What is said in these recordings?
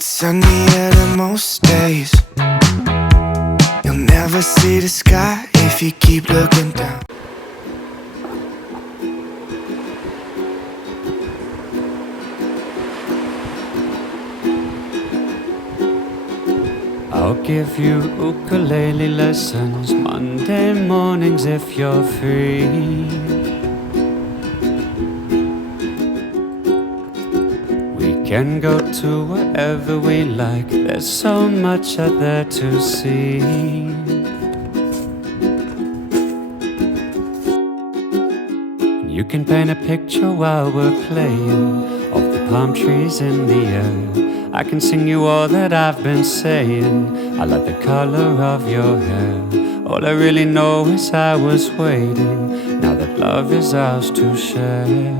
It's sunnier than most days. You'll never see the sky if you keep looking down. I'll give you ukulele lessons Monday mornings if you're free. We can go to wherever we like, there's so much out there to see. And you can paint a picture while we're playing of the palm trees in the air. I can sing you all that I've been saying. I like the color of your hair. All I really know is I was waiting. Now that love is ours to share.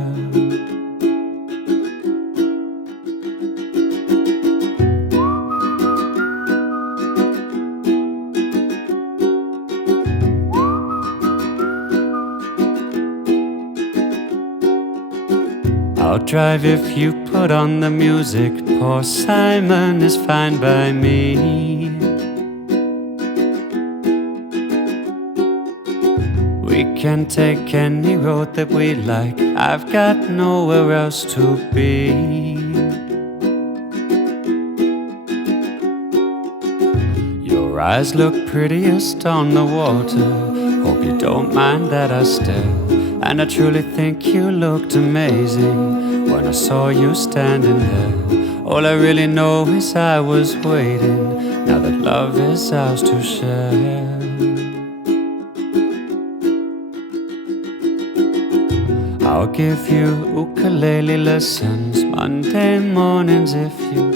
I'll drive if you put on the music. Poor Simon is fine by me. We can take any road that we like. I've got nowhere else to be. Your eyes look prettiest on the water. Hope you don't mind that I stare. And I truly think you looked amazing when I saw you standing there. All I really know is I was waiting. Now that love is ours to share. I'll give you ukulele lessons Monday mornings if you.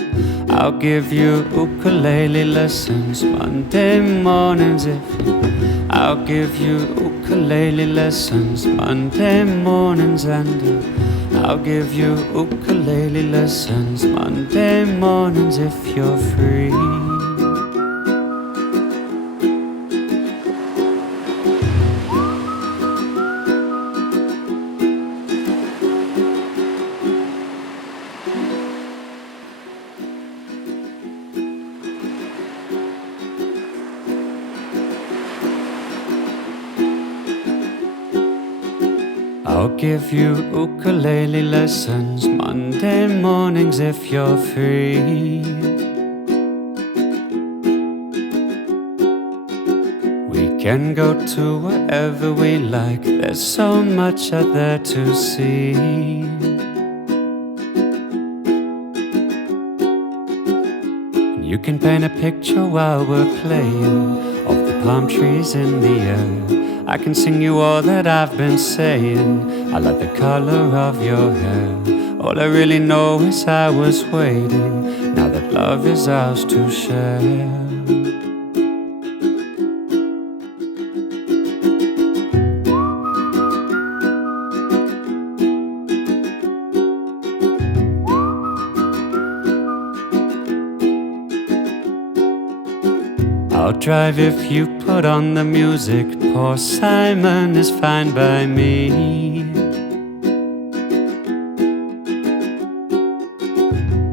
I'll give you ukulele lessons Monday mornings if you. I'll give you ukulele lessons Monday mornings and I'll give you ukulele lessons Monday mornings if you're free. I'll give you ukulele lessons Monday mornings if you're free. We can go to wherever we like, there's so much out there to see. And you can paint a picture while we're playing of the palm trees in the air. I can sing you all that I've been saying. I like the color of your hair. All I really know is I was waiting. Now that love is ours to share. I'll drive if you put on the music. Poor Simon is fine by me.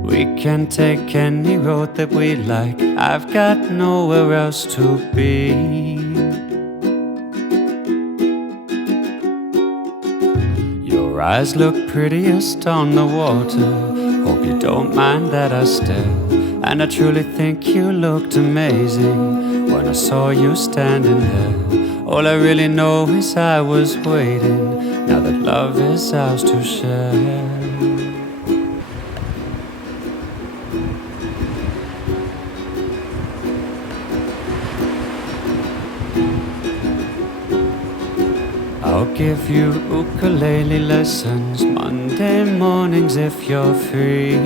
We can take any road that we like. I've got nowhere else to be. Your eyes look prettiest on the water. Hope you don't mind that I stare. And I truly think you looked amazing when I saw you standing there. All I really know is I was waiting. Now that love is ours to share. I'll give you ukulele lessons Monday mornings if you're free.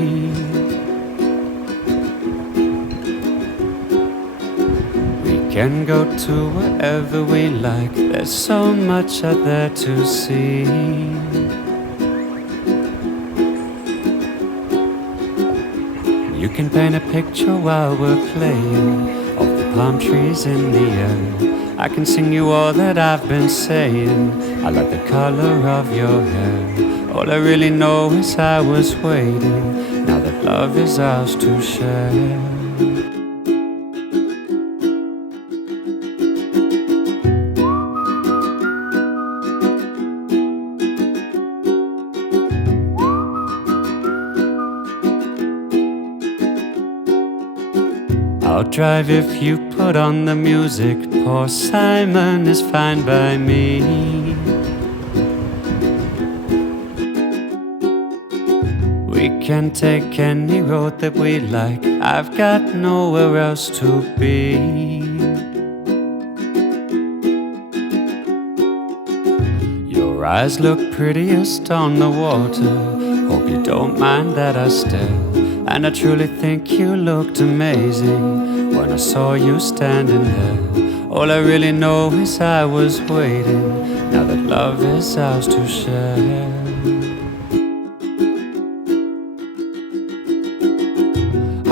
We can go to wherever we like, there's so much out there to see. You can paint a picture while we're playing of the palm trees in the air. I can sing you all that I've been saying. I like the color of your hair. All I really know is I was waiting. now that love is ours to share. I'll drive if you put on the music. Poor Simon is fine by me. We can take any road that we like. I've got nowhere else to be. Your eyes look prettiest on the water. Hope you don't mind that I stare. And I truly think you looked amazing when I saw you standing there. All I really know is I was waiting, now that love is ours to share.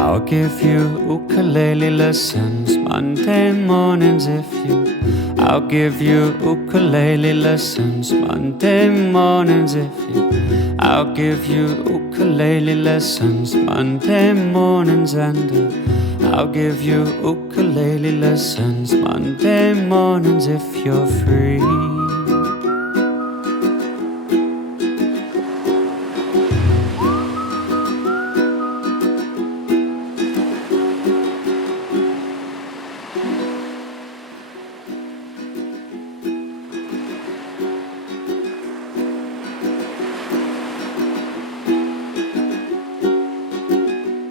I'll give you ukulele lessons Monday mornings if you. I'll give you ukulele lessons Monday mornings if you. I'll give you ukulele lessons Monday mornings, and I'll give you ukulele lessons Monday mornings if you're free.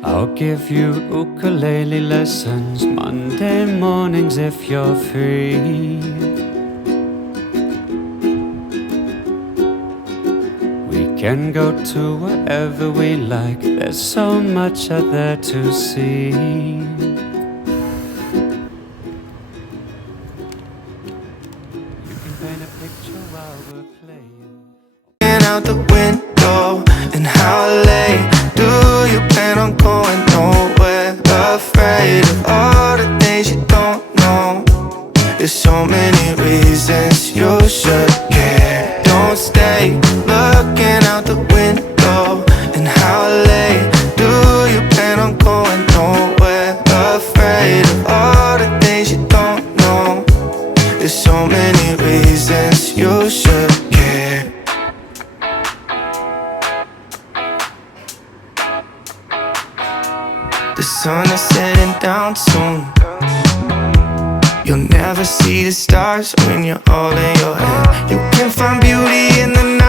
I'll give you ukulele lessons Monday mornings if you're free. We can go to wherever we like. There's so much out there to see. You can paint a picture while we're playing. Out the window, and how late do you plan on going? Nowhere, afraid of all the things you don't know. There's so many reasons you should care. Don't stay looking out the window, and how late do you plan on going? Nowhere, afraid of all the things you don't know. There's so many reasons you should care. The sun is setting down soon. You'll never see the stars when you're all in your head. You can find beauty in the night.